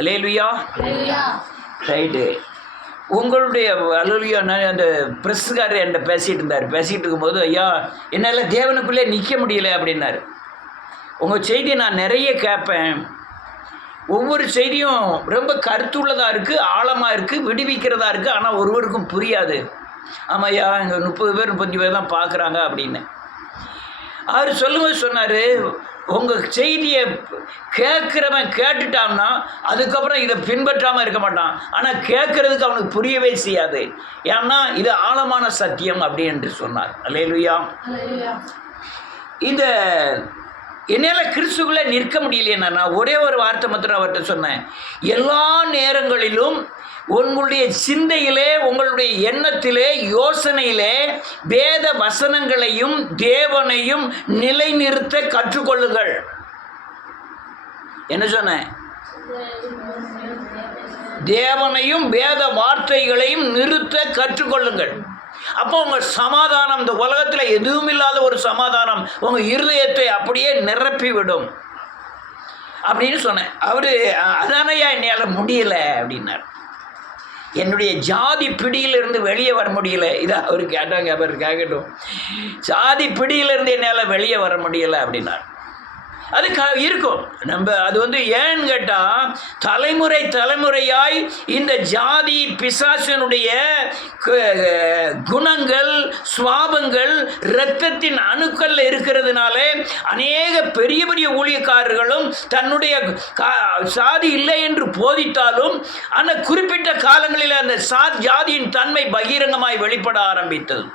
அல்லேலூயா. Right. உங்களுடைய அல்லேலூயா. நான் அந்த ப்ரெஸ்ஸுக்காரர் என்கிட்ட பேசிகிட்டு இருக்கும்போது, ஐயா என்னால் தேவனுக்குள்ளே நிற்க முடியல அப்படின்னாரு. உங்கள் செய்தியை நான் நிறைய கேட்பேன், ஒவ்வொரு செய்தியும் ரொம்ப கருத்துள்ளதாக இருக்குது, ஆழமாக இருக்குது, விடுவிக்கிறதா இருக்குது, ஆனால் ஒருவருக்கும் புரியாது. ஆமாய்யா, இங்கே 30 பேர் 35 பேர் தான் பார்க்குறாங்க அப்படின்னு அவர் சொல்லும்போது சொன்னார், உங்கள் செய்தியை கேட்குறவன் கேட்டுட்டான்னா அதுக்கப்புறம் இதை பின்பற்றாமல் இருக்க மாட்டான். ஆனால் கேட்குறதுக்கு அவனுக்கு புரியவே செய்யாது, ஏன்னா இது ஆழமான சத்தியம் அப்படின்னு சொன்னார். அல்லேலூயா. இந்த என்னால் கிறிஸ்துக்குள்ளே நிற்க முடியலையே. நான் ஒரே ஒரு வார்த்தை மாத்திரம் அவர்கிட்ட சொன்னேன், எல்லா நேரங்களிலும் உங்களுடைய சிந்தையிலே, உங்களுடைய எண்ணத்திலே, யோசனையிலே வேத வசனங்களையும் தேவனையும் நிலைநிறுத்த கற்றுக்கொள்ளுங்கள். என்ன சொன்னேன்? தேவனையும் வேத வார்த்தைகளையும் நிறுத்த கற்றுக்கொள்ளுங்கள். அப்போ உங்கள் சமாதானம், இந்த உலகத்தில் எதுவும் இல்லாத ஒரு சமாதானம் உங்கள் இருதயத்தை அப்படியே நிரப்பிவிடும் அப்படின்னு சொன்னேன். அவர் அதானையா என்னால் முடியல அப்படின்னார். என்னுடைய ஜாதி பிடியிலிருந்து வெளியே வர முடியல. இதை அவர் கேட்டாங்க, அவர் கேட்கட்டும். ஜாதி பிடியிலிருந்து என்னால் வெளியே வர முடியலை அப்படின்னார். அது இருக்கும். அது ஏன்னு கேட்டால், தலைமுறையாய் இந்த ஜாதி பிசாசனுடைய குணங்கள், சுவாபங்கள் இரத்தத்தின் அணுக்கள் இருக்கிறதுனால அநேக பெரிய பெரிய ஊழியக்காரர்களும் தன்னுடைய சாதி இல்லை என்று போதித்தாலும் அந்த குறிப்பிட்ட காலங்களில் அந்த ஜாதியின் தன்மை பகிரங்கமாய் வெளிப்பட ஆரம்பிக்கும்.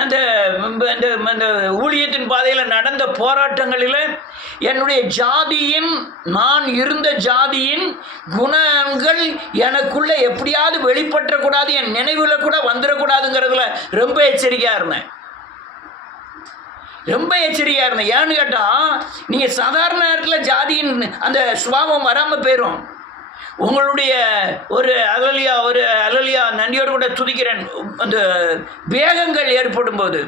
அந்த ஊழியத்தின் பாதையில் நடந்த போராட்டங்களில் என்னுடைய ஜாதியின், நான் இருந்த ஜாதியின் குணங்கள் எனக்குள்ளே எப்படியாவது வெளிப்பற்றக்கூடாது, என் நினைவில் கூட வந்துடக்கூடாதுங்கிறதுல ரொம்ப எச்சரிக்கையாக இருந்தேன். ஏன்னு கேட்டால், நீங்கள் சாதாரண நேரத்தில் ஜாதியின் அந்த சுபாவம் வராமல் போயிடும். உங்களுடைய ஒரு அலலியா நன்றியோடு கூட துதிக்கிறேன். அந்த வேகங்கள் ஏற்படும் போது,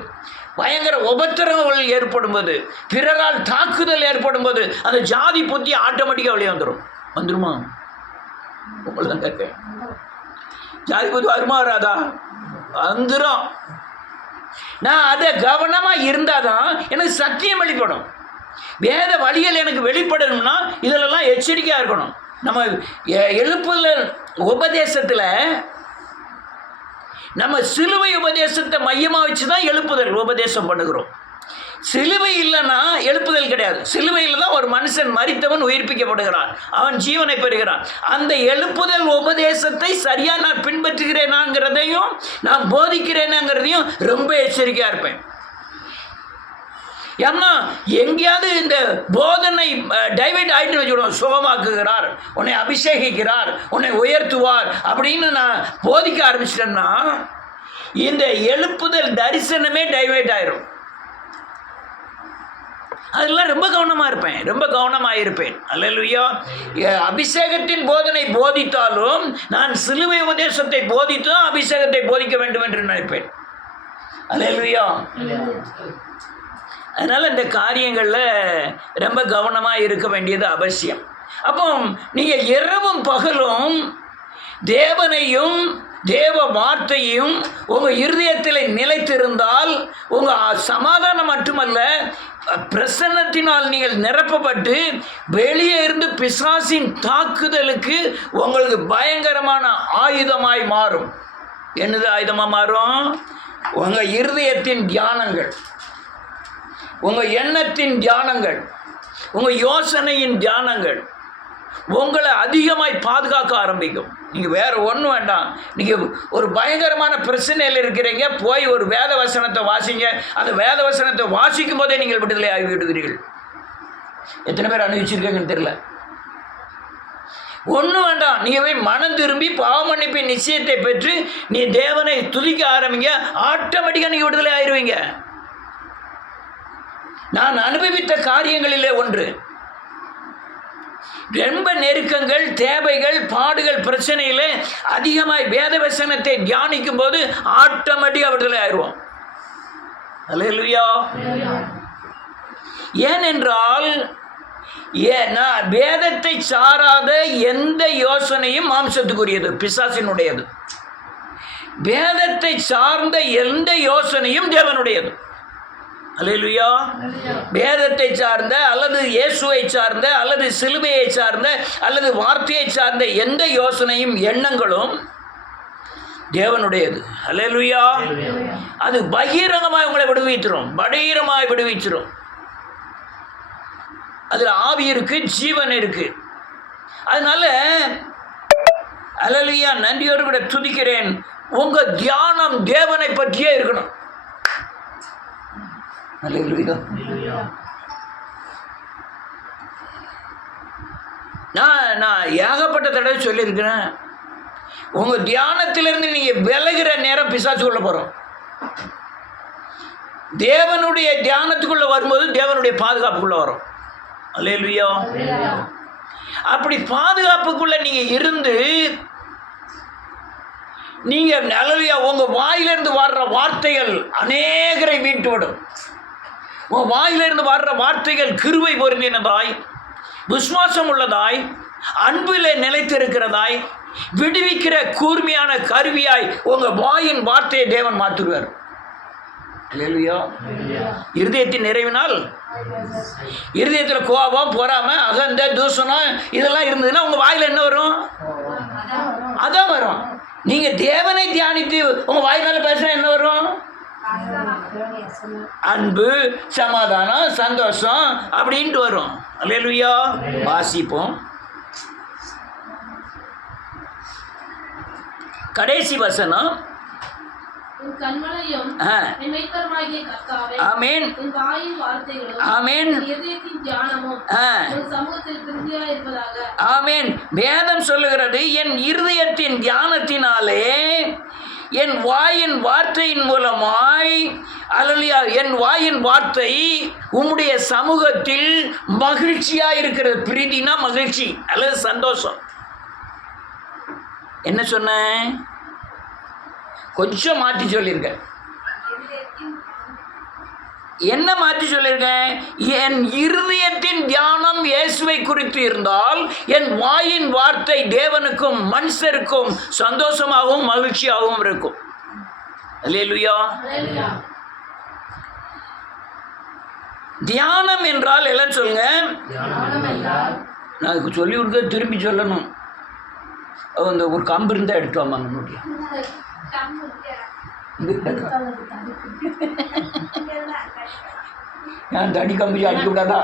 பயங்கர உபத்திரங்கள் ஏற்படும் போது, பிறரால் தாக்குதல் ஏற்படும் போது அந்த ஜாதி புத்தி ஆட்டோமேட்டிக்காக வெளியே வந்துருமா? உங்களை தான் கேட்க, ஜாதி புத்தி வருமா வராதா? வந்துடும். நான் அதை கவனமாக இருந்தால் தான் எனக்கு சத்தியம் வெளிப்படும். வேத வழிகள் எனக்கு வெளிப்படணும்னா இதிலெல்லாம் எச்சரிக்கையாக இருக்கணும். நம்ம எழுப்புதல் உபதேசத்தில் நம்ம சிலுவை உபதேசத்தை மையமாக வச்சு தான் எழுப்புதல் உபதேசம் பண்ணுகிறோம். சிலுவை இல்லைன்னா எழுப்புதல் கிடையாது. சிலுவையில் தான் ஒரு மனுஷன் மரித்தவன் உயிர்ப்பிக்கப்படுகிறான், அவன் ஜீவனை பெறுகிறான். அந்த எழுப்புதல் உபதேசத்தை சரியாக நான் பின்பற்றுகிறேனாங்கிறதையும் நான் போதிக்கிறேனாங்கிறதையும் ரொம்ப எச்சரிக்கையாக இருப்பேன். ஏன்னா எங்கேயாவது இந்த போதனை டைவர்ட் ஆகிட்டு வச்சுடுவோம். சுகமாக்குகிறார், உன்னை அபிஷேகிக்கிறார், உன்னை உயர்த்துவார் அப்படின்னு நான் போதிக்க ஆரம்பிச்சிட்டேன்னா இந்த எழுப்புதல் தரிசனமே டைவர்ட் ஆயிரும். அதெல்லாம் ரொம்ப கவனமாக இருப்பேன். அல்லேலூயா. அபிஷேகத்தின் போதனை போதித்தாலும் நான் சிலுவை உபதேசத்தை போதித்தும் அபிஷேகத்தை போதிக்க வேண்டும் என்று நினைப்பேன். அல்லேலூயா. அதனால் இந்த காரியங்களில் ரொம்ப கவனமாக இருக்க வேண்டியது அவசியம். அப்போ நீங்கள் இரவும் பகலும் தேவனையும் தேவ வார்த்தையும் உங்கள் இருதயத்தில் நிலைத்திருந்தால் உங்கள் சமாதானம் மட்டுமல்ல, பிரசன்னத்தினால் நீங்கள் நிரப்பப்பட்டு வெளியே இருந்து பிசாசின் தாக்குதலுக்கு உங்களுக்கு பயங்கரமான ஆயுதமாய் மாறும். என்னது ஆயுதமாக மாறும்? உங்கள் இருதயத்தின் தியானங்கள், உங்கள் எண்ணத்தின் தியானங்கள், உங்கள் யோசனையின் தியானங்கள் உங்களை அதிகமாய் பாதுகாக்க ஆரம்பிக்கும். நீங்கள் வேறு ஒன்றும் வேண்டாம். நீங்கள் ஒரு பயங்கரமான பிரச்சனையில் இருக்கிறீங்க, போய் ஒரு வேத வசனத்தை வாசிங்க. அந்த வேத வசனத்தை வாசிக்கும் போதே நீங்கள் விடுதலை ஆகி விடுகிறீர்கள். எத்தனை பேர் அனுபவிச்சிருக்கீங்கன்னு தெரியல. ஒன்றும் வேண்டாம், நீங்கள் போய் மனம் திரும்பி பாவ மன்னிப்பின் நிச்சயத்தை பெற்று நீ தேவனை துதிக்க ஆரம்பிங்க, ஆட்டோமேட்டிக்காக நீங்கள் விடுதலை ஆயிடுவீங்க. நான் அனுபவித்த காரியங்களிலே ஒன்று, ரொம்ப நெருக்கங்கள், தேவைகள், பாடுகள், பிரச்சனையில் அதிகமாக வேத வசனத்தை தியானிக்கும் போது ஆட்டோமேட்டிக்காக விடுதலை ஆயிடுவோம். அல்லேலூயா. ஏனென்றால் ஏன்னா வேதத்தை சாராத எந்த யோசனையும் மாம்சத்துக்குரியது, பிசாசினுடையது. வேதத்தை சார்ந்த எந்த யோசனையும் தேவனுடையது. அல்லேலூயா. வேதத்தை சார்ந்த அல்லது இயேசுவை சார்ந்த அல்லது சிலுவையை சார்ந்த அல்லது வார்த்தையை சார்ந்த எந்த யோசனையும் எண்ணங்களும் தேவனுடையது. அல்லேலூயா. அது பகிரங்கமாய் உங்களை விடுவிச்சிரும், பகிரமாய் விடுவிச்சிரும். அதில் ஆவி இருக்கு, ஜீவன் இருக்கு. அதனால அல்லேலூயா, நன்றியோடு கூட துதிக்கிறேன். உங்க தியானம் தேவனை பற்றியே இருக்கணும். அல்லேலூயா. நான் ஏகப்பட்ட தடவை சொல்லியிருக்கிறேன், உங்க தியானத்திலிருந்து நீங்க விலகிற நேரம் பிசாசுக்குள்ள போறோம். தேவனுடைய தியானத்துக்குள்ள வரும்போது தேவனுடைய பாதுகாப்புக்குள்ள வரும். அல்லேலூயா. அப்படி பாதுகாப்புக்குள்ள நீங்க இருந்து நீங்க அல்லேலூயா, உங்க வாயிலிருந்து வர்ற வார்த்தைகள் அநேகரை மீட்டுவிடும். உங்க வாயிலிருந்து வர்ற வார்த்தைகள் கிருபை பொருந்தினதாய், விசுவாசம் உள்ளதாய், அன்பிலே நிலைத்திருக்கிறதாய், விடுவிக்கிற கூர்மையான கருவியாய் உங்க வாயின் வார்த்தையை தேவன் மாற்றுவார். அல்லேலூயா. இருதயத்தின் நிறைவினால், இருதயத்தில் கோபம், பொறாமை, அகந்த, தூஷணம் இதெல்லாம் இருந்ததுன்னா உங்க வாயில என்ன வரும்? அதான் வரும். நீங்க தேவனை தியானித்து உங்க வாயினால பேசுனா என்ன வரும்? அன்பு, சமாதானம், சந்தோஷம் அப்படின்ட்டு வரும். அல்லேலூயா. வாசிப்போம். கடைசி வசனம். ஆமென். ஆமென். ஆமென். வேதம் சொல்லுகிறது, என் இருதயத்தின் தியானத்தினாலே என் வாயின் வார்த்தையின் மூலமாய், அல்லேலூயா, என் வாயின் வார்த்தை உம்முடைய சமூகத்தில் மகிழ்ச்சியாக இருக்கிறது. பிரீதினா மகிழ்ச்சி அல்லது சந்தோஷம். என்ன சொன்னேன்? கொஞ்சம் மாற்றி சொல்லியிருக்கேன். என்ன மாற்றி சொல்லியிருக்கேன்? என் இருதயத்தின் தியானம் இயேசுவை குறித்து இருந்தால் என் வாயின் வார்த்தை தேவனுக்கும் மனுஷருக்கும் சந்தோஷமாகவும் மகிழ்ச்சியாகவும் இருக்கும். அல்லேலூயா. தியானம் என்றால் எல்லாம் சொல்லுங்க. நான் சொல்லி கொடுக்க திரும்பி சொல்லணும். அந்த ஒரு கம்பு இருந்தால் எடுத்து வாங்க முடியும். நான் தடி கம்பி அடிக்க கூடாதா?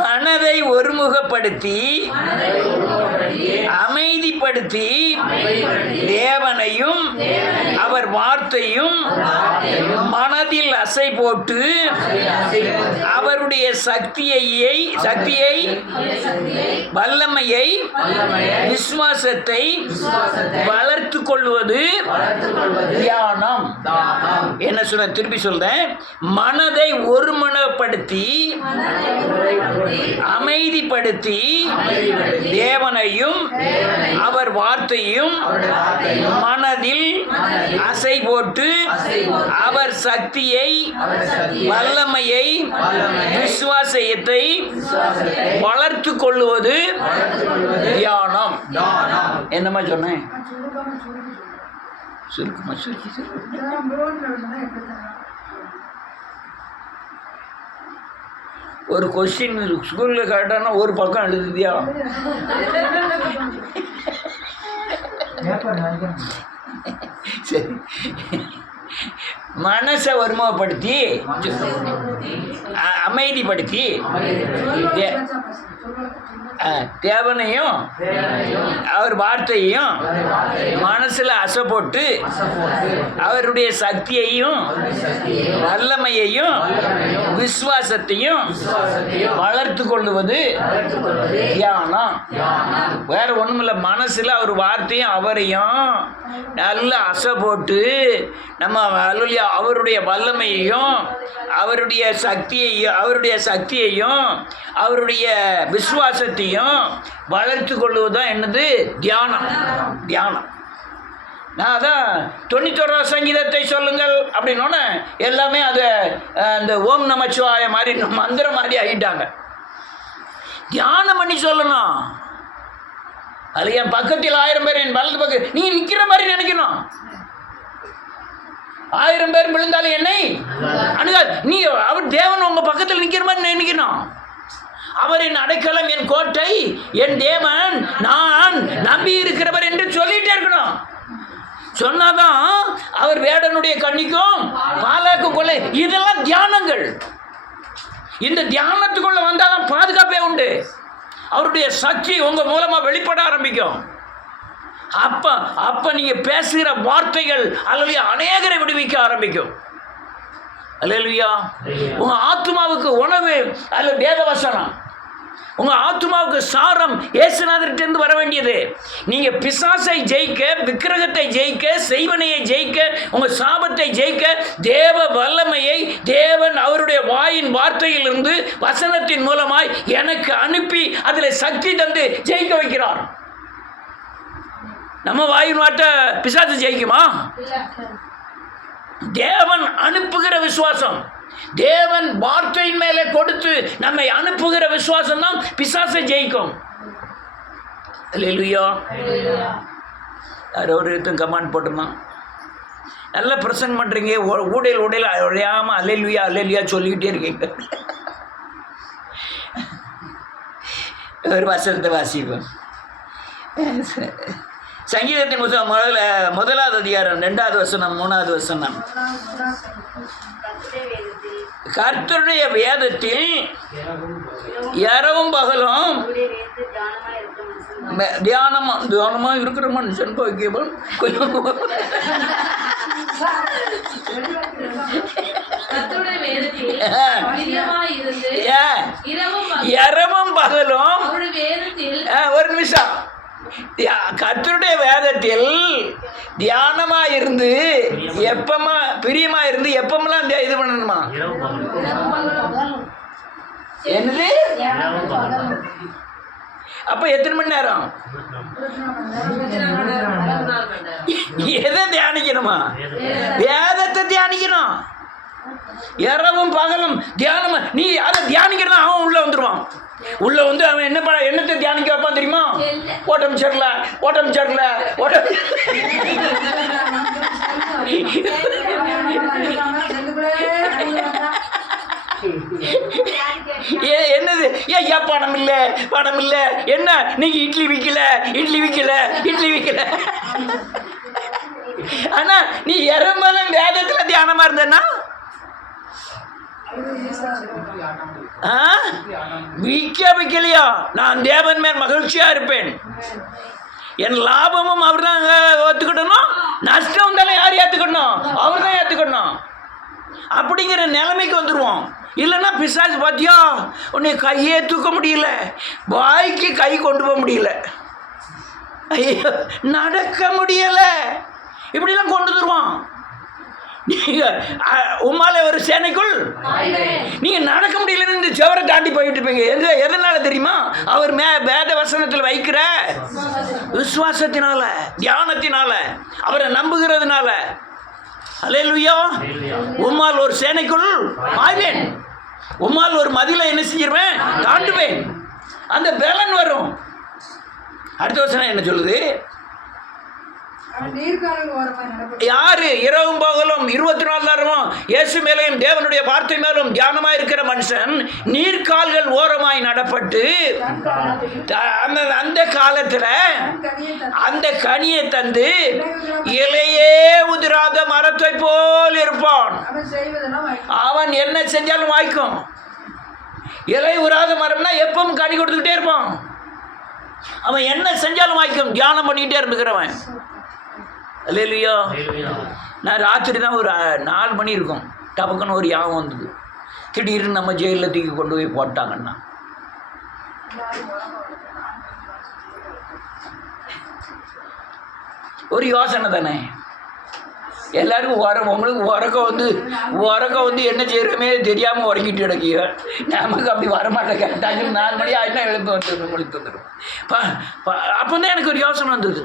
மனதை ஒருமுகப்படுத்தி அமைதிப்படுத்தி தேவனையும் அவர் வார்த்தையும் மனதில் அசை போட்டு அவருடைய சக்தியை வல்லமையை விசுவாசத்தை வளர்த்து கொள்வது தியானம். என்ன சொல்ல? திருப்பி சொல்றேன். மனதை ஒருமனப்படுத்தி அமைதிப்படுத்தி தேவனையும் அவர் வார்த்தையும் மனதில் அசை போட்டு அவர் சக்தியை வல்லமையை விசுவாசத்தை வளர்த்து கொள்ளுவது தியானம். என்னமா சொன்னேன்? சுருக்கமா சுருக்கி ஒரு கொஸ்டின் ஸ்கூலில் கேட்டானா ஒரு பக்கம் எழுதுதியா? சரி. மனசை ஒருமுகப்படுத்தி அமைதிப்படுத்தி தேவனையும் அவர் வார்த்தையையும் மனசுல அசை போட்டு அவருடைய சக்தியையும் வல்லமையையும் விசுவாசத்தையும் வளர்த்து கொள்ளுவது தியானம். வேற ஒன்றும் இல்லை. மனசில் அவர் வார்த்தையும் அவரையும் நல்ல அசை போட்டு நம்ம அவருடைய வல்லமையையும் அவருடைய சக்தியையும் அவருடைய விசுவாசத்தையும் வளர்த்து கொள்வதுதான் என்னது? தியானம். நான் அதான் 91 சங்கீதத்தை சொல்லுங்கள் அப்படின்னோன்னு எல்லாமே அதை அந்த ஓம் நமச்சிவாய மாதிரி மந்திரம் மாதிரி ஆகிட்டாங்க. தியானம் பண்ணி சொல்லணும். அது என் பக்கத்தில் 1000 பேர், என் வலது பக்கம் நீ நிற்கிற மாதிரி நினைக்கணும். 1000 பேர் விழுந்தாலும் என்னை அணுகாது. நீ அவர் தேவன் உங்க பக்கத்தில் நிற்கிற மாதிரி நினைக்கணும். அவர் என் அடைக்கலம், என் கோட்டை, என் தேவன், நான் நம்பி இருக்கிறவர் என்று சொல்லிட்டே இருக்கணும். சொன்னாதான் அவர் வேடனுடைய கண்ணிக்கும் பாலாக்கும் கொள்ளை. இதெல்லாம் தியானங்கள். இந்த தியானத்துக்குள்ள வந்தாதான் பாதுகாப்பே உண்டு. அவருடைய சக்தி உங்க மூலமா வெளிப்பட ஆரம்பிக்கும். அப்ப நீங்க பேசுகிற வார்த்தைகள் அல்லது அநேகரை விடுவிக்க ஆரம்பிக்கும். அல்லேலூயா. உங்க ஆத்மாவுக்கு உணவு அல்ல வேதவசனம். உங்க ஆத்மாவுக்கு சாரம் இயேசுநாதர்கிட்ட வர வேண்டியது. நீங்க பிசாசை ஜெயிக்க, விக்கிரகத்தை ஜெயிக்க, செய்வனையை ஜெயிக்க, உங்க சாபத்தை ஜெயிக்க தேவ வல்லமையை தேவன் அவருடைய வாயின் வார்த்தையிலிருந்து வசனத்தின் மூலமாய் எனக்கு அனுப்பி அதில் சக்தி தந்து ஜெயிக்க வைக்கிறார். நம்ம வாயின் வார்த்தை பிசாசு ஜெயிக்குமா? தேவன் அனுப்புகிற விசுவாசம், தேவன் வார்த்தையின் மேலே கொடுத்து நம்மை அனுப்புகிற விசுவாசம் தான் பிசாசை ஜெயிக்கும். அல்லேலூயா. யாரோ ஒருத்தன் கமெண்ட் போட்டுருந்தான், நல்ல பிரசங்கம் பண்ணுறீங்க, ஊடையில் ஒழியாமல் அல்லேலூயா அல்லேலூயா சொல்லிக்கிட்டே இருக்கீங்க. ஒரு வசனத்தை வாசிப்போம். சங்கீதத்தின் முதலாவது அதிகாரம் 2வது வசனம் 3வது வசனம். கர்த்தருடைய வேதத்தில் இரவும் பகலும் தியானமா இருக்கிற மனுஷன் போய்க்கணும். இரவும் பகலும். ஒரு நிமிஷம். கர்த்தருடைய வேதத்தில் தியானமா இருந்து எப்பமா பிரியமா இருந்து எப்பமெல்லாம் இது பண்ணணுமா? என்னது? அப்ப எத்தனை மணி நேரம்? எதை தியானிக்கணுமா? வேதத்தை தியானிக்கணும். இரவும் பகலும் தியானமா. நீ அதை தியானிக்கிறதா அவன் உள்ள வந்துருவான். உள்ள வந்து அவன் என்னத்தை தியானிக்க வைப்பான் தெரியுமா? ஓட்டம் சரில என்னது? ஐயா பணம் இல்லை என்ன நீங்க இட்லி விற்கல. ஆனா நீ இரமலும் வேதத்துல தியானமா இருந்தன்னா விற்கலையா நான் தேவன் மேல் மகிழ்ச்சியா இருப்பேன். என் லாபமும் அவர் தான் ஏற்றுக்கிடணும், நஷ்டம் வந்தாலும் யார் ஏற்றுக்கணும்? அவர் தான் ஏற்றுக்கணும். அப்படிங்கிற நிலைமைக்கு வந்துடுவோம். இல்லைன்னா பிசாசு பார்த்தியா உன்னை கையே தூக்க முடியல, வாய்க்கு கை கொண்டு போக முடியல, ஐயோ நடக்க முடியல, இப்படிலாம் கொண்டு வந்துடுவான். உம்மால ஒரு சேனைக்குள் நீங்க நடக்க முடியலன்னு இந்த செவரை தாண்டி போயிட்டு இருப்பீங்க. எதனால தெரியுமா? அவர் வேத வசனத்தில் வைக்கிற விசுவாசத்தினால, தியானத்தினால, அவரை நம்புகிறதுனால. அல்லேலூயா. உம்மால் ஒரு சேனைக்குள் பாய்வேன், உம்மால் ஒரு மதிலை என்ன செஞ்சிருவேன்? தாண்டுவேன். அந்த பலன் வரும். அடுத்த வசனம் என்ன சொல்லுது? யாரு இரவும் பகலும் 24 நேரமும் இயேசு மேலும் தேவனுடைய வார்த்தை மேலும் தியானமாய் இருக்கிற மனுஷன் நீர்கால்கள் ஓரமாய் நடப்பட்டு அந்த காலத்துல அந்த கனியை தந்து இலையே உதிராத மரத்தை போல் இருப்பான். அவன் என்ன செஞ்சாலும் வாய்க்கும். இலை உராத மரம்னா எப்பவும் கனி கொடுத்துக்கிட்டே இருப்பான். அவன் என்ன செஞ்சாலும் வாய்க்கும். தியானம் பண்ணிக்கிட்டே இருந்துக்கிறவன். அல்லேலூயா. நான் ராத்திரி தான் ஒரு 4 மணி இருக்கும், டபக்குன்னு ஒரு யாகம் வந்தது. திடீர்னு நம்ம ஜெயிலில் தூக்கி கொண்டு போய் போட்டாங்கன்னா ஒரு யோசனை தானே. எல்லாருக்கும் உங்களுக்கு உறக்கம் வந்து என்ன செய்யறமே தெரியாமல் உறங்கிட்டு கிடக்கிய. நமக்கு அப்படி வரமாட்டேன். கேட்டாங்க 4 மணி ஆகிட்டா எழுப்பு வந்துடும், முழித்து வந்துடும். அப்போ தான் எனக்கு ஒரு யோசனை வந்தது.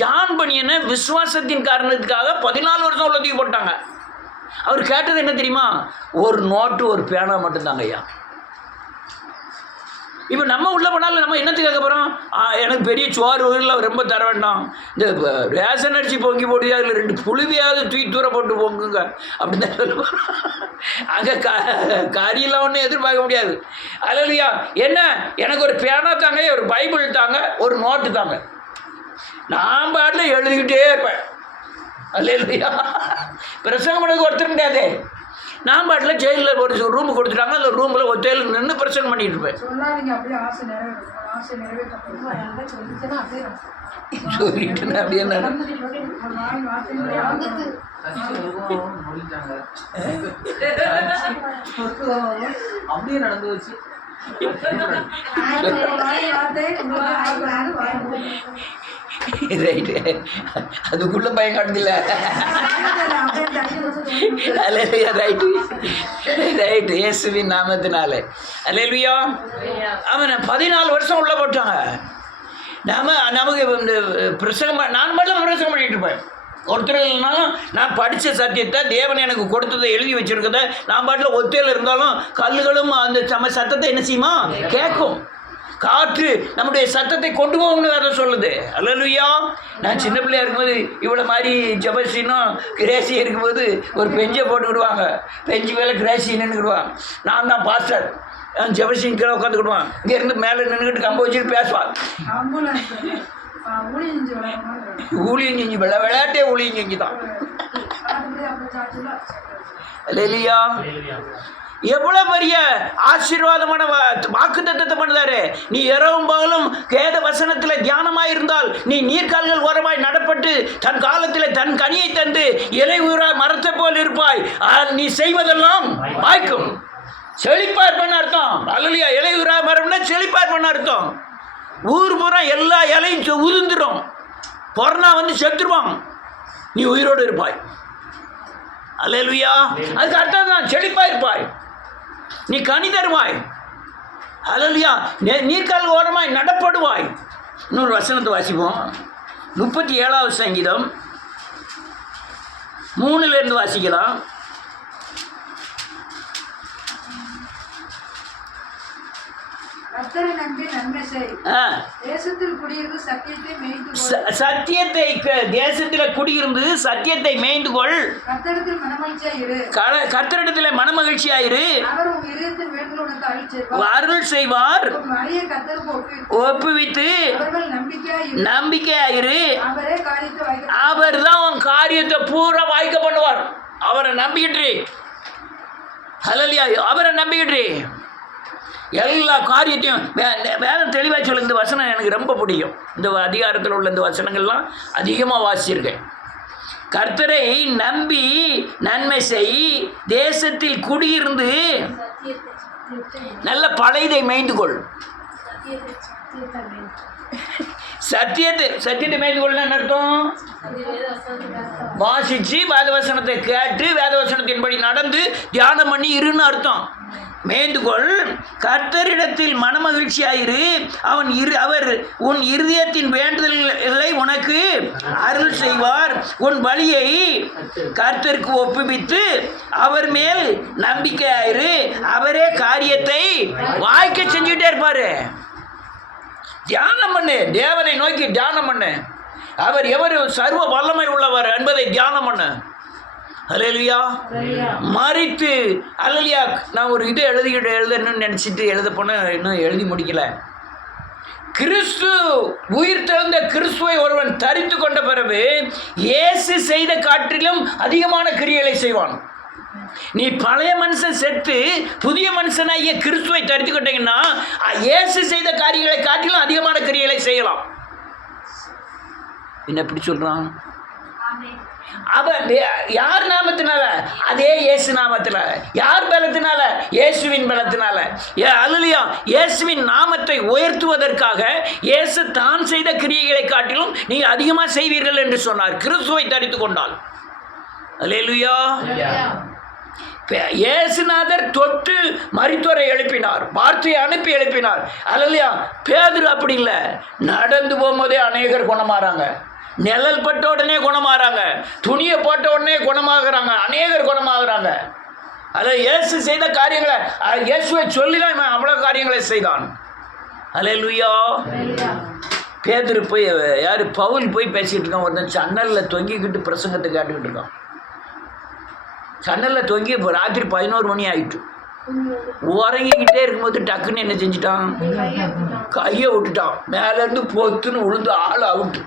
ஜான் பனியனை விசுவாசத்தின் காரணத்துக்காக 14 வருஷம் உள்ள தூக்கி போட்டாங்க. அவர் கேட்டது என்ன தெரியுமா? ஒரு நோட்டு ஒரு பேனா மட்டும்தாங்க ஐயா. இப்போ நம்ம உள்ள போனாலும் நம்ம என்னத்துக்கு கேட்க போகிறோம்? எனக்கு பெரிய சோறு ஊரில் ரொம்ப தர வேண்டாம், இந்த ரேஷன் அரிசி பொங்கி போட்டு அதில் 2 புழுவியாவது தூக்கி தூர போட்டு பொங்குங்க அப்படின்னு தான் சொல்லுவோம். அங்கே காரியெல்லாம் ஒன்றும் எதிர்பார்க்க முடியாது. அல்லையா, என்ன எனக்கு ஒரு பேனா தாங்க, ஒரு பைபிள் தாங்க, ஒரு நோட்டு தாங்க, நான் பாட்டில் எழுதிக்கிட்டே இருப்பேன். அல்லையா, பிரசங்கம் பண்ணதுக்கு ஒருத்தர் முடியாதே. நான் பாட்டில் ஜெயிலில் ஒரு ரூமு கொடுத்துட்டாங்க, அந்த ரூமில் ஒத்தையில் நின்று பிரச்சனை பண்ணிட்டு இருப்பேன். சொல்லிட்டு அப்படியே நடந்து வச்சு ரைட்டு, அதுக்குள்ள பயம் காட்டுதில்ல. அல்லேலூயா, ரைட்டு ரைட்டு, இயேசுவின் நாமத்தினால அல்லேலூயா. அவன் 14 வருஷம் உள்ள போட்டாங்க. நமக்கு இந்த பிரசங்கம் நான் மட்டும் பிரசங்கம் பண்ணிட்டு இருப்பேன். ஒருத்தர் இல்லைனாலும் நான் படித்த சத்தியத்தை, தேவன் எனக்கு கொடுத்ததை எழுதி வச்சுருக்கதை நான் பாட்டில் ஒத்தையில் இருந்தாலும் கல்லுகளும் அந்த சத்தத்தை என்ன செய்யுமா? கேட்கும். காற்று நம்முடைய சத்தத்தை கொண்டு போகணும்னு அதை சொல்லுது. அல்லேலூயா. நான் சின்ன பிள்ளையா இருக்கும்போது இவ்வளோ மாதிரி ஜெபசினும் கிரேசி இருக்கும்போது ஒரு பெஞ்சை போட்டுக்கிடுவாங்க, பெஞ்சு மேலே கிரேசி நின்றுக்கிடுவாங்க. நான் தான் பாஸ்டர், ஜெபசின் கீழே உட்காந்துக்கிடுவான், இங்கேருந்து மேலே நின்றுக்கிட்டு கம்ப வச்சுட்டு பேசுவான். ஊழியம் செஞ்சு விளையாட்டே ஊழியம் செஞ்சு தான். அல்லேலூயா. எவ்வளோ பெரிய ஆசீர்வாதமான வாக்குத்தத்தத்தை பண்ணுறாரு. நீ இரவும் பகலும் வேத வசனத்தில் தியானமாக இருந்தால் நீ நீர்கால்கள் ஓரமாய் நடப்பட்டு தன் காலத்தில் தன் கனியை தந்து இலை உயிரா மரத்தை போல் இருப்பாய். நீ செய்வதெல்லாம் வாய்க்கும். செழிப்பார் பண்ண அர்த்தம். அல்லேலூயா. இலை உயிரா மரம்னா செழிப்பார் பண்ண அர்த்தம். ஊர் பூரா எல்லா இலையும் உதிர்ந்துடும், கொரோனா வந்து செத்துருவான், நீ உயிரோடு இருப்பாய். அல்லேலூயா. அதுக்கு அர்த்தம் தான் செழிப்பாக இருப்பாய், நீ கனி தருவாய். அல்லேலூயா. நீர்க்கால் ஓரமாய் நடப்படுவாய். இன்னொரு வசனத்தை வாசிப்போம். 37வது சங்கீதம் 3லேருந்து வாசிக்கலாம். சத்தியத்தை தேசத்தில் குடியிருந்து சத்தியத்தை மேய்ந்து கொள். கர்த்தரிடத்தில் மனமகிழ்ச்சியாயிரு, அருள் செய்வார். ஒப்புவித்து நம்பிக்கையாயிரு, அவர் தான் உன் காரியத்தை பூரா வாய்க்க பண்ணுவார். அவரை நம்பிக்கிட்டு, அல்லேலூயா, அவரை நம்பிக்கிட்டு எல்லா காரியத்தையும் வேற தெளிவாக சொல்லு. இந்த வசனம் எனக்கு ரொம்ப பிடிக்கும். இந்த அதிகாரத்தில் உள்ள இந்த வசனங்கள்லாம் அதிகமாக வாசிச்சிருக்கேன். கர்த்தரை நம்பி நன்மை செய், தேசத்தில் குடியிருந்து நல்ல பழையதை மேய்ந்து கொள். சத்தியத்தை மேய்ந்து கொள்ள என்ன அர்த்தம்? வாசிச்சு வேதவசனத்தை கேட்டு வேதவசனத்தின்படி நடந்து தியானம் பண்ணி இருன்னு அர்த்தம். மேய்ந்துகொள். கர்த்தரிடத்தில் மனமகிழ்ச்சியாயிரு, அவர் உன் இருதயத்தின் வேண்டுதல்களை உனக்கு அருள் செய்வார். உன் வழியை கர்த்தருக்கு ஒப்புவித்து அவர் மேல் நம்பிக்கையாயிரு, அவரே காரியத்தை வாய்க்க செஞ்சுட்டே இருப்பாரு. தியானம் பண்ணு, தேவனை நோக்கி தியானம் பண்ணு. அவர் எவர் சர்வ வல்லமை உள்ளவர் என்பதை தியானம் பண்ணு. அல்லேலூயா. மறித்து அல்லேலூயா. நான் ஒரு இது எழுதணும்னு நினச்சிட்டு எழுத போனேன், இன்னும் எழுதி முடிக்கல. கிறிஸ்து உயிர் தெழுந்த கிறிஸ்துவை ஒருவன் தரித்து கொண்ட பிறகு இயேசு செய்த காட்டிலும் அதிகமான கிரியைகளை செய்வான். நீ பழைய மனுஷன் செத்து புதிய மனுஷனாகிய கிறிஸ்துவை தரித்து கொண்டீங்கன்னா இயேசு செய்த காரியங்களை காட்டிலும் அதிகமான கிரியைகளை செய்யலாம். என்ன எப்படி சொல்றான்? யார் நாமத்தினால? அதே இயேசு நாமத்தில். யார் பலத்தினால? இயேசுவின் பலத்தினால. அல்லேலூயா. இயேசுவின் நாமத்தை உயர்த்துவதற்காக இயேசு தான் செய்த கிரியைகளை காட்டிலும் நீங்கள் அதிகமாக செய்வீர்கள் என்று சொன்னார். கிறிஸ்துவை தரித்து கொண்டால். அல்லேலூயா. இயேசுநாதர் தொட்டு மரித்தோரை எழுப்பினார், வார்த்தையை அனுப்பி எழுப்பினார். அல்லேலூயா. பேதுரு அப்படி இல்லை. நடந்து போகும்போதே அநேகர் குணமாறாங்க. நிழல் பட்ட உடனே குணமாகறாங்க. துணியை போட்ட உடனே குணமாகறாங்க. அநேகர் குணமாகறாங்க. அதில் இயேசு செய்த காரியங்களை இயேசுவை சொல்லி தான் இவன் அவ்வளோ காரியங்களை செய்தான். அல்லேலூயா. பேதுரு போய் யார் பவுல் போய் பேசிகிட்டு இருக்கான். ஒருத்தன் சன்னலில் தொங்கிக்கிட்டு பிரசங்கத்தை கேட்டுக்கிட்டு இருக்கான். சன்னலில் தொங்கி இப்போ ராத்திரி 11 மணி ஆகிட்டு உறங்கிக்கிட்டே இருக்கும்போது டக்குன்னு என்ன செஞ்சிட்டான்? கையை விட்டுட்டான். மேலேருந்து பொத்துன்னு விழுந்து ஆள் அவுட்டு.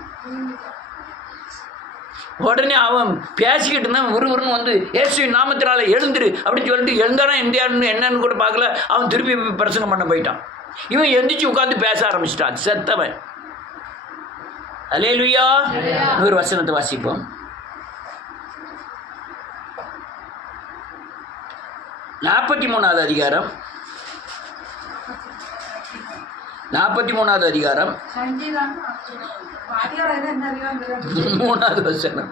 உடனே அவன் பேசிக்கிட்டு இருந்தான். ஒருவருன்னு வந்து இயேசுவின் நாமத்தினால எழுந்துரு அப்படின்னு சொல்லிட்டு எழுந்தானா இந்தியான்னு என்னன்னு கூட பார்க்கல. அவன் திருப்பி பிரசங்கம் பண்ண போயிட்டான். இவன் எந்திரிச்சு உட்காந்து பேச ஆரம்பிச்சிட்டான். செத்தவன். அல்லேலூயா. ஒரு வசனத்தை வாசிப்போம். 43வது அதிகாரம். 43வது அதிகாரம் 3வது வசனம்.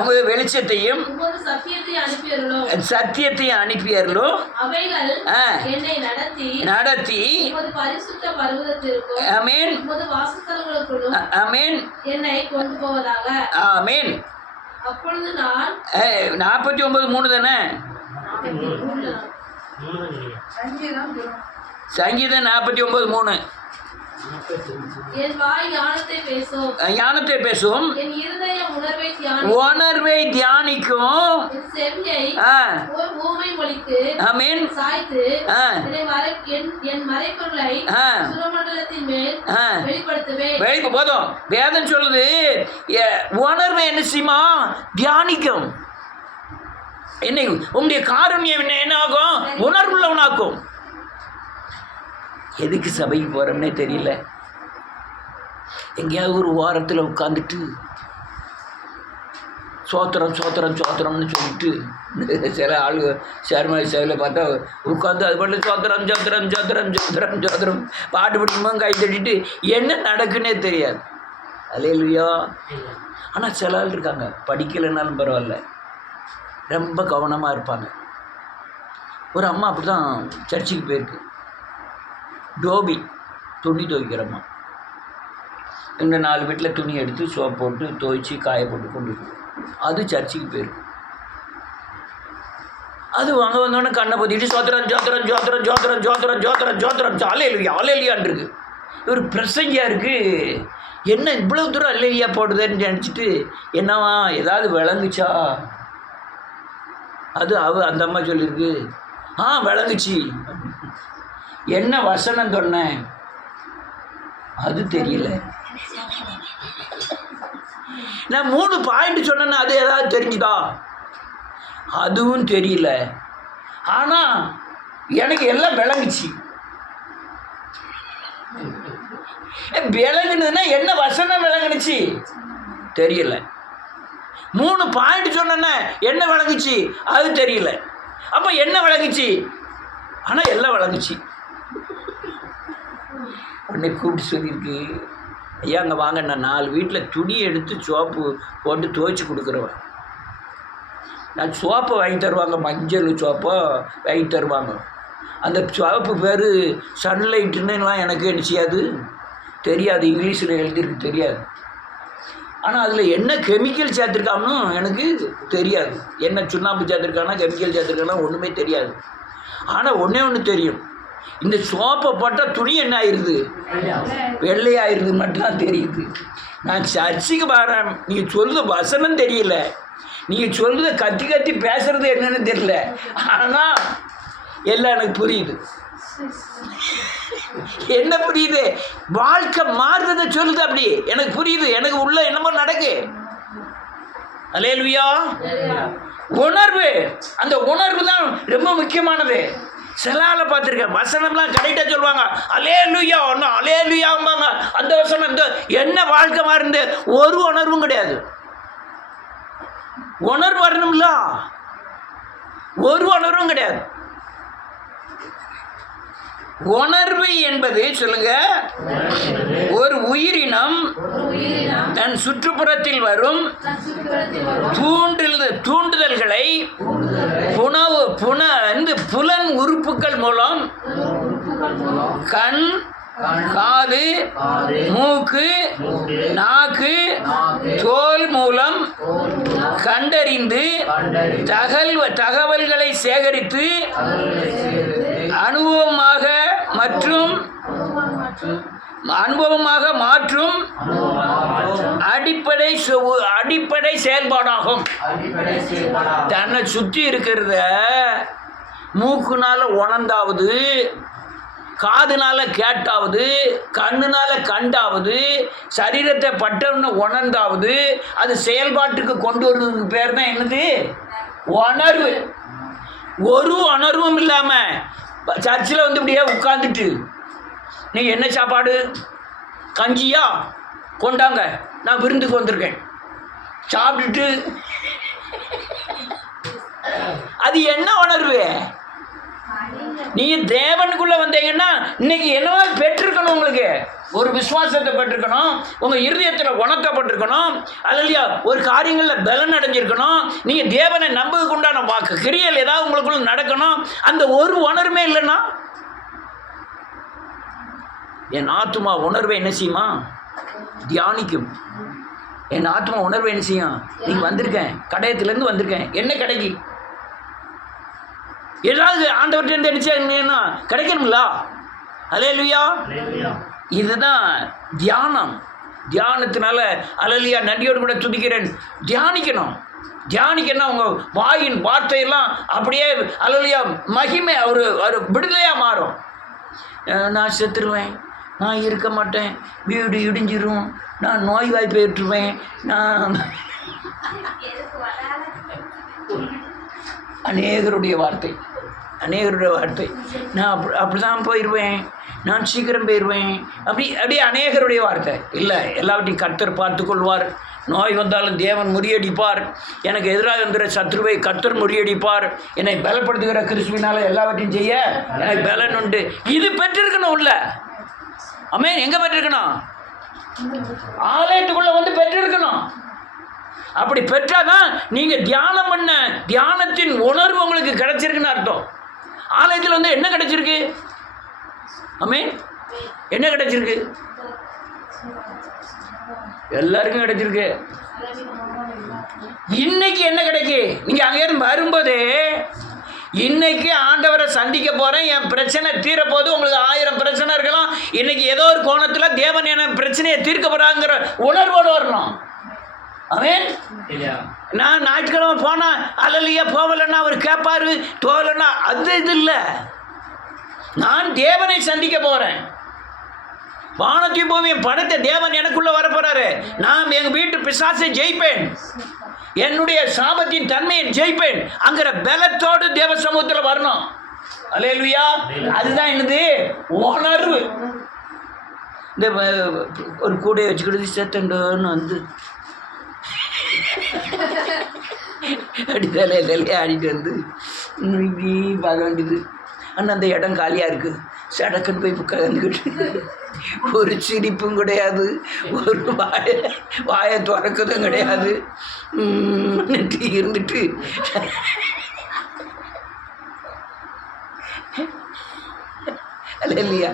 உமது வெளிச்சத்தையும் சத்தியத்தையும் அனுப்பியர்களோ நடத்தி ஆமென் ஆமென் ஆமென். 49:3 தானே? சங்கீதம் 49:3. ஞானத்தை பேசும், உணர்வை தியானிக்கும். ஆமென். போதும். வேதம் சொல்லுது உணர்வை என்ன செய்யுமா? தியானிக்கும். என்ன உங்களுடைய காருண்யம் என்ன ஆகும்? உணர்வுள்ளவனாக்கும். எதுக்கு சபைக்கு போகிறோம்னே தெரியல. எங்கேயாவது ஒரு வாரத்தில் உட்காந்துட்டு சோத்திரம் சோத்திரம் சோத்திரம்னு சொல்லிட்டு சில ஆளுங்க சேர்மாரி சேவையில் பார்த்தா உட்காந்து அது பண்ணி சோத்திரம் சோத்திரம் சோத்திரம் சோத்திரம் சோத்திரம் பாட்டு பிடிக்கும்போது கை தட்டிட்டு என்ன நடக்குன்னே தெரியாது. அல்லேலூயா. ஆனால் சில ஆள் இருக்காங்க, படிக்கலைன்னாலும் பரவாயில்ல, ரொம்ப கவனமாக இருப்பாங்க. ஒரு அம்மா அப்படி தான் சர்ச்சுக்கு போயிருக்கு. டோபி துணி துவைக்கிறம்மா. எங்கள் 4 வீட்டில் துணி எடுத்து சோப் போட்டு துவைச்சி காய போட்டு கொண்டு அது சர்ச்சுக்கு போயிருக்கு. அது வாங்க வந்தோடனே கண்ணை பற்றிட்டு சோத்திரம் ஜோத்திரம் ஜோத்திரம் ஜோத்திரம் ஜோத்திரம் ஜோத்திரம் ஜோத்திரம் அல்லேலூயா அல்லேலூயான்னு இருக்குது. இவர் பிரசங்கியாக இருக்குது. என்ன இவ்வளோ தூரம் அல்லேலூயா போடுதுன்னு நினச்சிட்டு என்னவா ஏதாவது விளங்குச்சா? அது அந்த அம்மா சொல்லியிருக்கு. விளங்குச்சு. என்ன வசனம் சொன்னேன் அது தெரியல. நான் 3 பாயிண்ட் சொன்னேன்னா அது ஏதாவது தெரிஞ்சுதா? அதுவும் தெரியல. ஆனால் எனக்கு எல்லாம் விளங்குச்சு. விளங்குனதுன்னா என்ன வசனம் விளங்குனுச்சு தெரியல. 3 பாயிண்ட் சொன்னேன்னா என்ன விளங்குச்சு அது தெரியல. அப்போ என்ன விளங்குச்சு? ஆனால் எல்லாம் விளங்குச்சு. உடனே கூப்பிட்டு சொல்லியிருக்கு, ஐயா அங்கே வாங்க, நான் 4 வீட்டில் துணி எடுத்து சோப்பு போட்டு துவைச்சி கொடுக்குறவன். நான் சோப்பை வாங்கி தருவாங்க, மஞ்சள் சோப்பை வாங்கி தருவாங்க. அந்த சோப்பு பேர் சன்லைட்டுன்னுலாம் எனக்கு என்ன செய்யாது தெரியாது. இங்கிலீஷில் எழுதிருக்கு தெரியாது. ஆனால் அதில் என்ன கெமிக்கல் சேர்த்துருக்கான்னு எனக்கு தெரியாது. என்ன சுண்ணாம்பு சேர்த்துருக்கானா கெமிக்கல் சேர்த்துருக்கானா ஒன்றுமே தெரியாது. ஆனால் ஒன்று தெரியும், இந்த சோப்பை போட்டால் துணி என்ன ஆயிடுது? வெள்ளையாயிருது மட்டும்தான் தெரியுது. நான் சர்ச்சுக்கு வரேன், நீங்கள் சொல்லுற வசனம் தெரியல, நீங்கள் சொல்லுறத கத்தி கத்தி பேசுறது என்னன்னு தெரியல, ஆனால் எல்லாம் எனக்கு புரியுது. என்ன புரியுது? வாழ்க்கை மாறுறதை சொல்லுது. அப்படி எனக்கு புரியுது. எனக்கு உள்ள என்னமோ நடக்கு. அல்லேலூயா. உணர்வு, அந்த உணர்வு தான் ரொம்ப முக்கியமானது. சில ஆளை பார்த்துருக்கேன், வசனம்லாம் கரெக்டாக சொல்லுவாங்க, அல்லேலூயா ஒன்று அல்லேலூயாம்பாங்க. அந்த வசனம் இந்த என்ன வாழ்க்கை மாறிந்து ஒரு உணர்வும் கிடையாது. உணர்வு வரணும்ல, ஒரு உணர்வும் கிடையாது. உணர்வு என்பது சொல்லுங்க, ஒரு உயிரினம் தன் சுற்றுப்புறத்தில் வரும் தூண்டுதல்களை புலன் உறுப்புகள் மூலம் கண், காது, மூக்கு, நாக்கு, தோல் மூலம் கண்டறிந்து தகவல்களை சேகரித்து அனுபவமாக மாற்றும் அடிப்படை செயல்பாடாகும். தன்னை சுற்றி இருக்கிறத மூக்குனால உணர்ந்தாவது, காதுனால கேட்டாவது, கண்ணுனால கண்டாவது, சரீரத்தை பட்டவன்னு உணர்ந்தாவது அது செயல்பாட்டுக்கு கொண்டு வருவதுக்கு பேர் தான் என்னது? உணர்வு. ஒரு உணர்வும் இல்லாமல் சர்ச்சில் வந்து இப்படியே உட்காந்துட்டு நீங்கள் என்ன சாப்பாடு, கஞ்சியா கொண்டாங்க, நான் விருந்துக்கு வந்திருக்கேன், சாப்பிட்டுட்டு அது என்ன உணர்வு? நீங்கள் தேவனுக்குள்ளே வந்தீங்கன்னா இன்னைக்கு என்னவா பெற்றிருக்கணும்? உங்களுக்கு ஒரு விசுவாசத்தை பெற்றிருக்கணும், உங்கள் இருதயத்தில் உணர்த்தப்பட்டிருக்கணும், அல்லையா ஒரு காரியங்களில் பலன் அடைஞ்சிருக்கணும், நீங்கள் தேவனை நம்புவதுக்கு உண்டான வாக்கு கிரியல் ஏதாவது உங்களுக்குள்ள நடக்கணும். அந்த ஒரு உணர்வுமே இல்லைன்னா என் ஆத்மா உணர்வை என்ன செய்யுமா? தியானிக்கும். என் ஆத்மா உணர்வை என்ன செய்யும்? நீங்கள் வந்திருக்கேன், கடையத்துலேருந்து வந்திருக்கேன், என்ன கிடைக்கி ஏதாவது ஆண்டவர்கிட்ட நினைச்சா கிடைக்கணுங்களா? அல்லேலூயா. இதுதான் தியானம். தியானத்தினால அல்லேலூயா நன்றியோடு கூட துதிக்கிறேன். தியானிக்கணும். உங்கள் வாயின் வார்த்தையெல்லாம் அப்படியே அல்லேலூயா மகிமை ஒரு விடுதலையாக மாறும். நான் செத்துருவேன், நான் இருக்க மாட்டேன், வீடு இடிஞ்சிரும், நான் நோய்வாய் போயிட்டுருவேன், நான் அநேகருடைய வார்த்தை நான் அப்படி தான் போயிடுவேன், நான் சீக்கிரம் போயிடுவேன், அப்படியே அநேகருடைய வார்த்தை இல்லை. எல்லாவற்றையும் கர்த்தர் பார்த்து கொள்வார். நோய் வந்தாலும் தேவன் முறியடிப்பார். எனக்கு எதிராக இருந்த சத்ருவை கர்த்தர் முறியடிப்பார். என்னை பலப்படுத்துகிற கிறிஸ்துவினால் எல்லாவற்றையும் செய்ய எனக்கு பலன் உண்டு. இது பெற்றிருக்கணும் உள்ள. ஆமென். எங்கே பெற்றிருக்கணும்? ஆலயத்துக்குள்ளே வந்து பெற்றிருக்கணும். அப்படி பெற்றாதான் நீங்கள் தியானம் பண்ண தியானத்தின் உணர்வு உங்களுக்கு கிடைச்சிருக்குன்னு அர்த்தம். ஆலயத்தில் வந்து என்ன கிடைச்சிருக்கு? ஆமென். என்ன கிடைச்சிருக்கு? எல்லாருக்கும் கிடைச்சிருக்கு. இன்னைக்கு என்ன கிடைக்கு? நீங்கள் அங்கேருந்து வரும்போதே இன்னைக்கு ஆண்டவரை சந்திக்க போகிறேன், என் பிரச்சனை தீரப்போது. உங்களுக்கு 1000 பிரச்சனை இருக்கலாம். இன்னைக்கு ஏதோ ஒரு கோணத்தில் தேவன் என் பிரச்சனையை தீர்க்க போகிறாங்கிற உணர்வோடு வரணும். ஆமென். நான் ஞாயிற்றுக்கிழமை போனால் அல்லையா போகலைன்னா அவர் கேட்பாரு, தோலைன்னா அது இது இல்லை. நான் தேவனை சந்திக்க போகிறேன். வானத்தையும் பூமியும் படைத்த தேவன் எனக்குள்ளே வரப்போறாரு. நான் எங்கள் வீட்டு பிசாசை ஜெயிப்பேன், என்னுடைய சாபத்தின் தன்மையை ஜெயிப்பேன் அங்கிற பலத்தோடு தேவ சமூகத்தில் வரணும். அல்லேலூயா. அதுதான் என்னது? உணர்வு. இந்த ஒரு கூடையை வச்சுக்கிட்டு சேத்தண்டோன்னு வந்து அப்படி தலையே ஆடிட்டு வந்து இப்படி பார்க்க வேண்டியது. ஆனால் அந்த இடம் காலியாக இருக்குது. சடக்குன்னு போய் உட்காந்துக்கிட்டு ஒரு சிரிப்பும் கிடையாது, ஒரு வாயை திறக்கதும் கிடையாது. இருந்துட்டு அலேலியா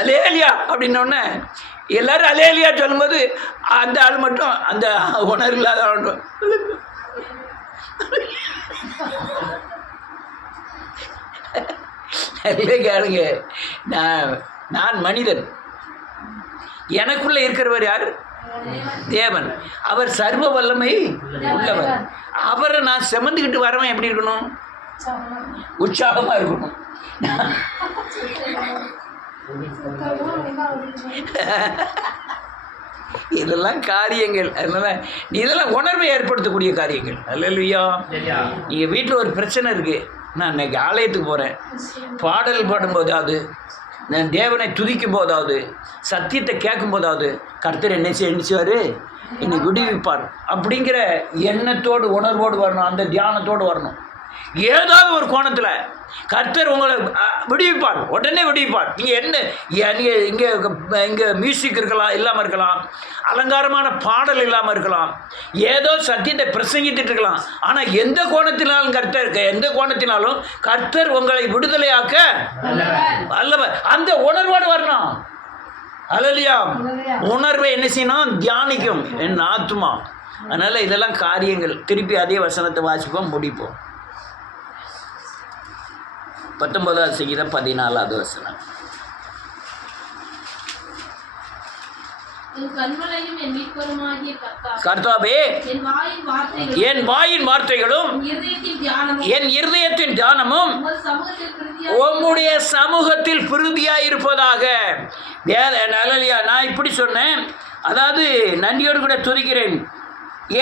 அலேலியா அப்படின்னோடனே எல்லாரும் அலேலியா சொல்லும்போது அந்த ஆள் மட்டும் அந்த உணர்வு இல்லாத ஆள் கேளுங்க. நான் மனிதன், எனக்குள்ள இருக்கிறவர் யார்? தேவன். அவர் சர்வ வல்லமை உள்ளவர். அவரை நான் சுமந்துக்கிட்டு வரவன் எப்படி இருக்கணும்? உற்சாகமா இருக்கணும். இதெல்லாம் காரியங்கள். அதனால இதெல்லாம் உணர்வை ஏற்படுத்தக்கூடிய காரியங்கள். அல்லேலூயா. நீங்கள் வீட்டில் ஒரு பிரச்சனை இருக்குது, நான் இன்னைக்கு ஆலயத்துக்கு போகிறேன், பாடல் பாடும்போதாவது, நான் தேவனை துதிக்கும் போதாவது, சத்தியத்தை கேட்கும் போதாவது கர்த்தர் என்ன செய்வார், என்னை விடுவிப்பார் அப்படிங்கிற எண்ணத்தோடு உணர்வோடு வரணும். அந்த தியானத்தோடு வரணும். ஏதாவது ஒரு கோணத்தில் கர்த்தர் உங்களை விடுவிப்பார், உடனே விடுவிப்பார். நீங்கள் என்ன நீங்கள் இங்கே மியூசிக் இருக்கலாம், இல்லாமல் இருக்கலாம், அலங்காரமான பாடல் இல்லாமல் இருக்கலாம், ஏதோ சத்தியத்தை பிரசங்கித்துட்டு இருக்கலாம். ஆனால் எந்த கோணத்தினாலும் கர்த்தர் உங்களை விடுதலையாக்க வல்லவர். அந்த உணர்வோடு வரணும். அல்லேலூயா. உணர்வை என்ன செய்யணும், தியானிக்கும் என் ஆத்துமா. அதனால் இதெல்லாம் காரியங்கள். திருப்பி அதே வசனத்தை வாசிப்போம், முடிப்போம். 19வது சங்கீதம் 14வது வசனம். கர்த்தாவே, என் வாயின் வார்த்தைகளும் என் இருதயத்தின் தியானமும் உம்முடைய சமூகத்தில் பிரீதியாயிருப்பதாக. அல்லேலூயா. நான் இப்படி சொன்னேன், அதாவது நன்றியோடு கூட துதிக்கிறேன்.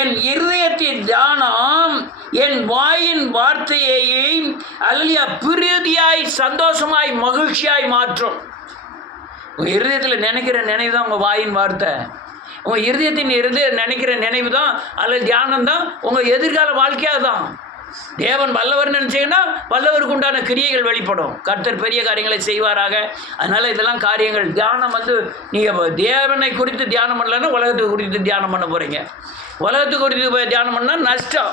என் இருதயத்தின் தியானம் என் வாயின் வார்த்தையை அல்லேலூயா பிரீதியாய், சந்தோஷமாய், மகிழ்ச்சியாய் மாற்றும். உங்கள் இருதயத்தில் நினைக்கிற நினைவு தான் உங்கள் வாயின் வார்த்தை. உங்கள் இருதயத்தின் நினைக்கிற நினைவு தான் அல்லது தியானம் தான் உங்கள் எதிர்கால வாழ்க்கையாக தான். தேவன் வல்லவர் நினச்சிங்கன்னா வல்லவருக்கு உண்டான கிரியைகள் வெளிப்படும். கர்த்தர் பெரிய காரியங்களை செய்வாராக. அதனால் இதெல்லாம் காரியங்கள். தியானம் நீங்கள் தேவனை குறித்து தியானம் பண்ணலன்னா உலகத்தை குறித்து தியானம் பண்ண போகிறீங்க. உலகத்தை குறித்து தியானம் பண்ணால் நஷ்டம்.